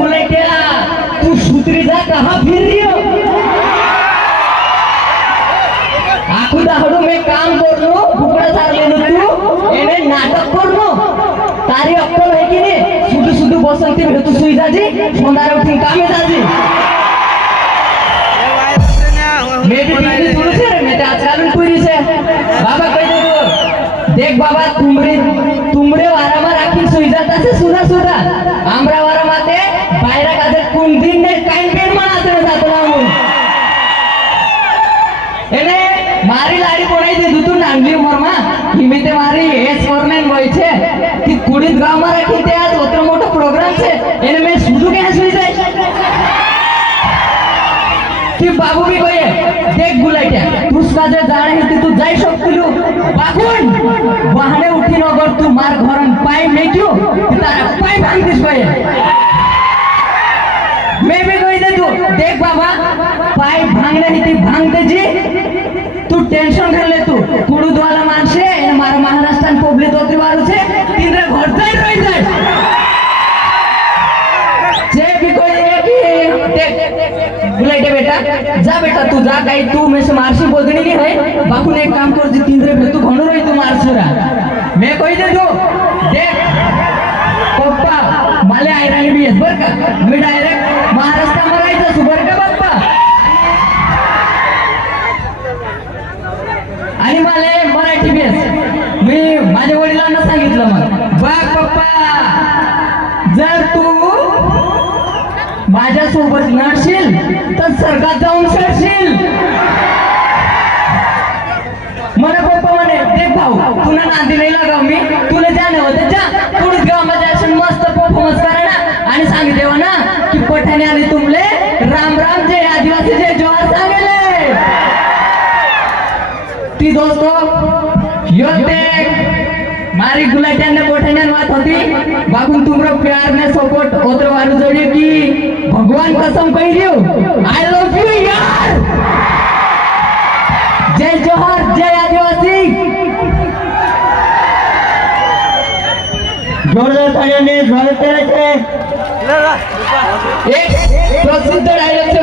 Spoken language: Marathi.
गुलाइट्या तू सुतरी जा कहाँ फिर रही हो? आखू दाखड़ो मैं काम कर लो भुकड़ा सार ले तू एने नाटक कर लो तारी अक्कल है कि नहीं? सुधु सुधु बसंती में तू सुई जाजी सोनार उठी कामे जाजी मैं भी टीवी सुनु से रे मैं तो आजकल पूरी से बाबा कह दे तो देख बाबा तुमरे वारा में राखी सुई जाता से सुना सुना आमरा वारा माते बायरा काजे कोण दिन ने काइन पेन मनाते न जातो ना एने मारी लाडी कोणाई दे तू नांगली मोरमा हिमे ते मारी एस फॉरमॅन होय छे ती कुडीत गाव માં રાખી તે આજ ઓતરો મોટો પ્રોગ્રામ છે એને મે સુધુ કે સુઈ જાય ती बाबू भी कोई देख गुलाइट्या तू काजे जाणे है तू जाई शकतलू बागुन वाहने उठी न गर तू मार घरन पाय मेक्यो तारा पाय भांगतीस कोई मैं भी कोई दे तू देख बाबा पाय भांगने ही ती भांगते जी तू टेंशन कर ले तू कुडूद वाला माणसे એને મારા મહારાષ્ટ્રન પબ્લિક ઓતરી વાળું છે તીંદ્રે ઘર જાય રહી જાય जे भी कोई देख गुलाइट्या बेटा जा बेटा तू जा काही तू में से मारशी बोलणी नहीं है बाकू ने एक काम कर जी तींद्रे पे तू घणो रही तू मारसरा मैं कोई दे तू देख पप्पा माले आयराणी भी बर का मी डायरेक्ट महाराष्ट्र में राहायचं सुबर का बाप्पा आणि माले मराठी बेस मी माझ्या वडिलांना सांगितलं मग बघ पप्पा जर तू माझ्या सोबत नसशील तर सरकार जाऊन सरशील मला पप्पा म्हणे देख भाऊ तुला नांदी नाही लागाव मी तुला जाणे होते जा पुढीच गावामध्ये असून मस्त परफॉर्मन्स करा ना आणि सांग देवा ना की पठाणे आले तुमले राम राम जय आदिवासी जय जोहार सांगेले ती दोस्तो योते मारी गुलाइट्याने पठाण्यान बात होती बागुन तुमरो प्यार ने सपोर्ट ओतरो वालू जोड़ी की भगवान कसम कही रियो आई लव यू यार जय जोहार जय आदिवासी जोरदार तालियां स्वागत करायचे एक प्रसिद्ध डायलॉग से